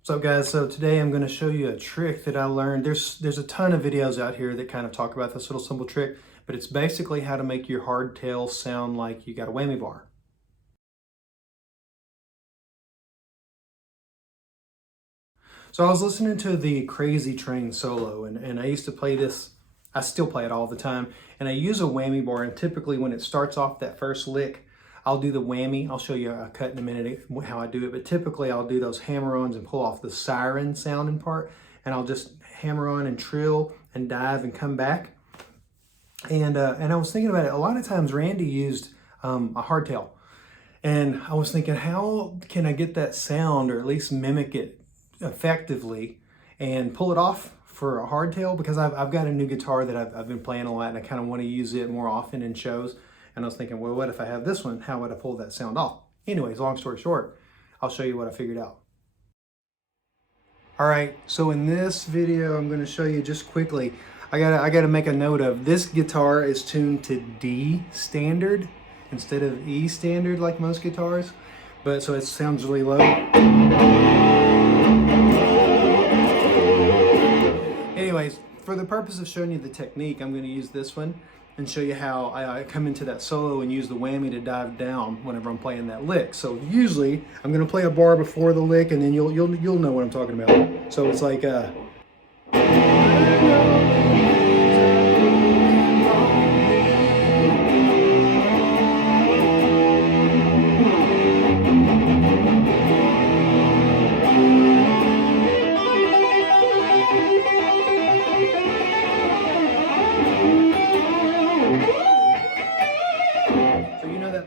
What's up, guys? So today I'm going to show you a trick that I learned. There's a ton of videos out here that kind of talk about this little simple trick, but it's basically how to make your hardtail sound like you got a whammy bar. So I was listening to the Crazy Train solo, and I used to play this. I still play it all the time, and I use a whammy bar, and typically when it starts off that first lick, I'll do the whammy. I'll show you a cut in a minute how I do it, but typically I'll do those hammer-ons and pull off the siren sounding part, and I'll just hammer on and trill and dive and come back. And I was thinking about it. A lot of times Randy used a hardtail, and I was thinking, how can I get that sound, or at least mimic it effectively and pull it off for a hardtail? Because I've got a new guitar that I've been playing a lot, and I kind of want to use it more often in shows. And I was thinking, well, what if I have this one? How would I pull that sound off? Anyways, long story short, I'll show you what I figured out. All right, so in this video, I'm going to show you just quickly. I gotta make a note of this guitar is tuned to D standard instead of E standard like most guitars, but so it sounds really low. Anyways, for the purpose of showing you the technique, I'm going to use this one and show you how I come into that solo and use the whammy to dive down whenever I'm playing that lick. So usually I'm going to play a bar before the lick, and then you'll know what I'm talking about. So it's like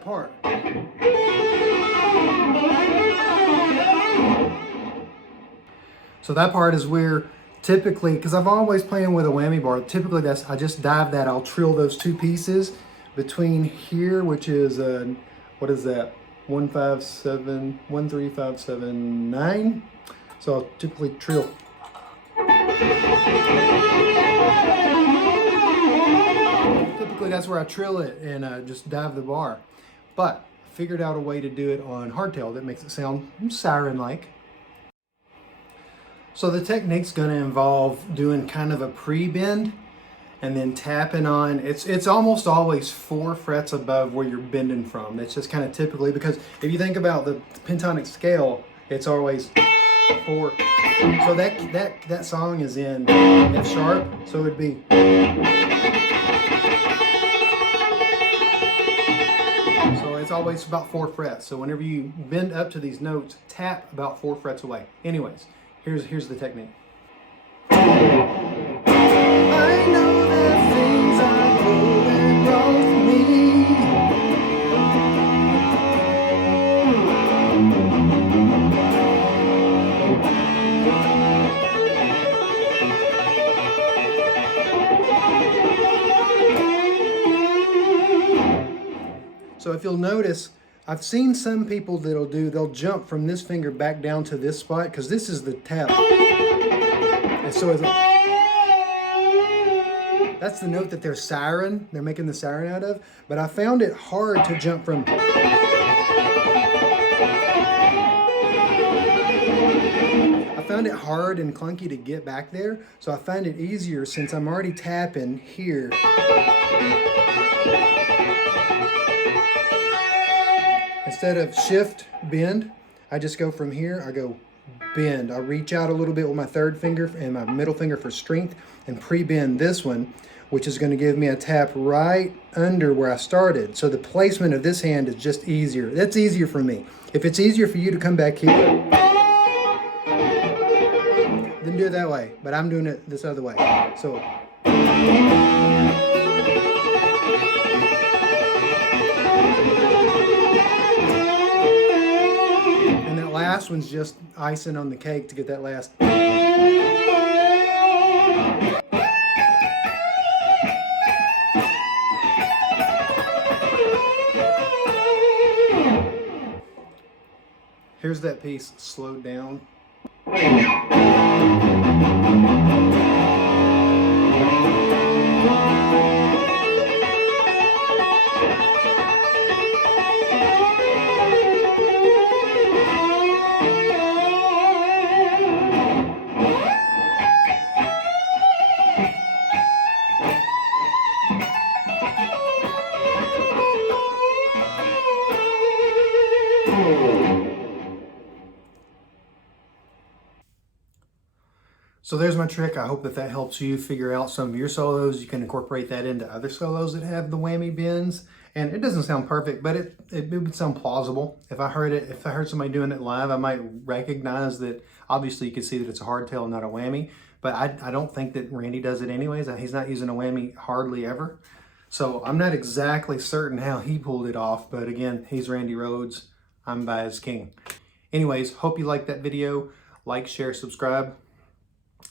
part. So that part is where typically, because I've always playing with a whammy bar, typically that's, I just dive that, I'll trill those two pieces between here, which is what is that? 13579. So I'll typically trill. Typically that's where I trill it and just dive the bar. But I figured out a way to do it on hardtail that makes it sound siren-like. So the technique's going to involve doing kind of a pre-bend and then tapping on. It's almost always 4 frets above where you're bending from. It's just kind of typically, because if you think about the pentatonic scale, it's always 4. So that song is in F sharp, so it'd be. It's always about 4 frets. So whenever you bend up to these notes, tap about 4 frets away. Anyways, here's the technique. I know that things are going wrong for me. So if you'll notice, I've seen some people they'll jump from this finger back down to this spot, because this is the tap. And so that's the note that they're making the siren out of. But I found it hard to jump from. I found it hard and clunky to get back there. So I find it easier, since I'm already tapping here. Instead of shift, bend, I just go from here, I go bend. I reach out a little bit with my third finger and my middle finger for strength and pre-bend this one, which is going to give me a tap right under where I started. So the placement of this hand is just easier. That's easier for me. If it's easier for you to come back here, then do it that way. But I'm doing it this other way. So. Last one's just icing on the cake to get that last. Here's that piece slowed down. So there's my trick. I hope that that helps you figure out some of your solos. You can incorporate that into other solos that have the whammy bends. And it doesn't sound perfect, but it would sound plausible. If I heard somebody doing it live, I might recognize that. Obviously you can see that it's a hardtail, not a whammy, but I don't think that Randy does it anyways. He's not using a whammy hardly ever. So I'm not exactly certain how he pulled it off, but again, he's Randy Rhodes. I'm vaiisking. Anyways, hope you liked that video. Like, share, subscribe.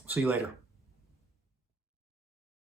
See you later.